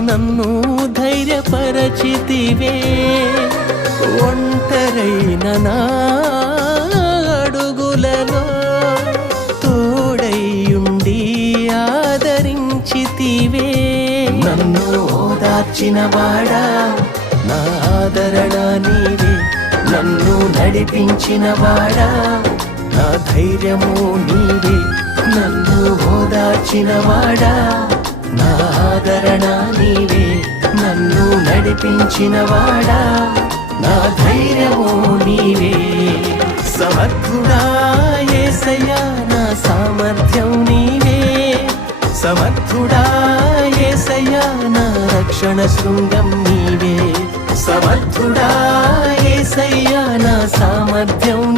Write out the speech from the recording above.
నన్ను ధైర్యపరచితివే. ఒంటరైన నా అడుగులలో తోడైయుండి ఆదరించితివే. నన్ను ఓదార్చిన వాడా నా ఆదరణ నీవే. నన్ను నడిపించిన వాడా నా ధైర్యము నీవే. నన్ను ఓదార్చిన వాడా నా ఆదరణ నీవే. నన్ను నడిపించిన వాడా నా ధైర్యము నీవే. సమర్థుడా యేసయ్యా నా సామర్థ్యం నీవే. సమర్థుడా యేసయ్యా నా రక్షణ శృంగం నీవే. సమర్థుడా యేసయ్యా నా సామర్థ్యం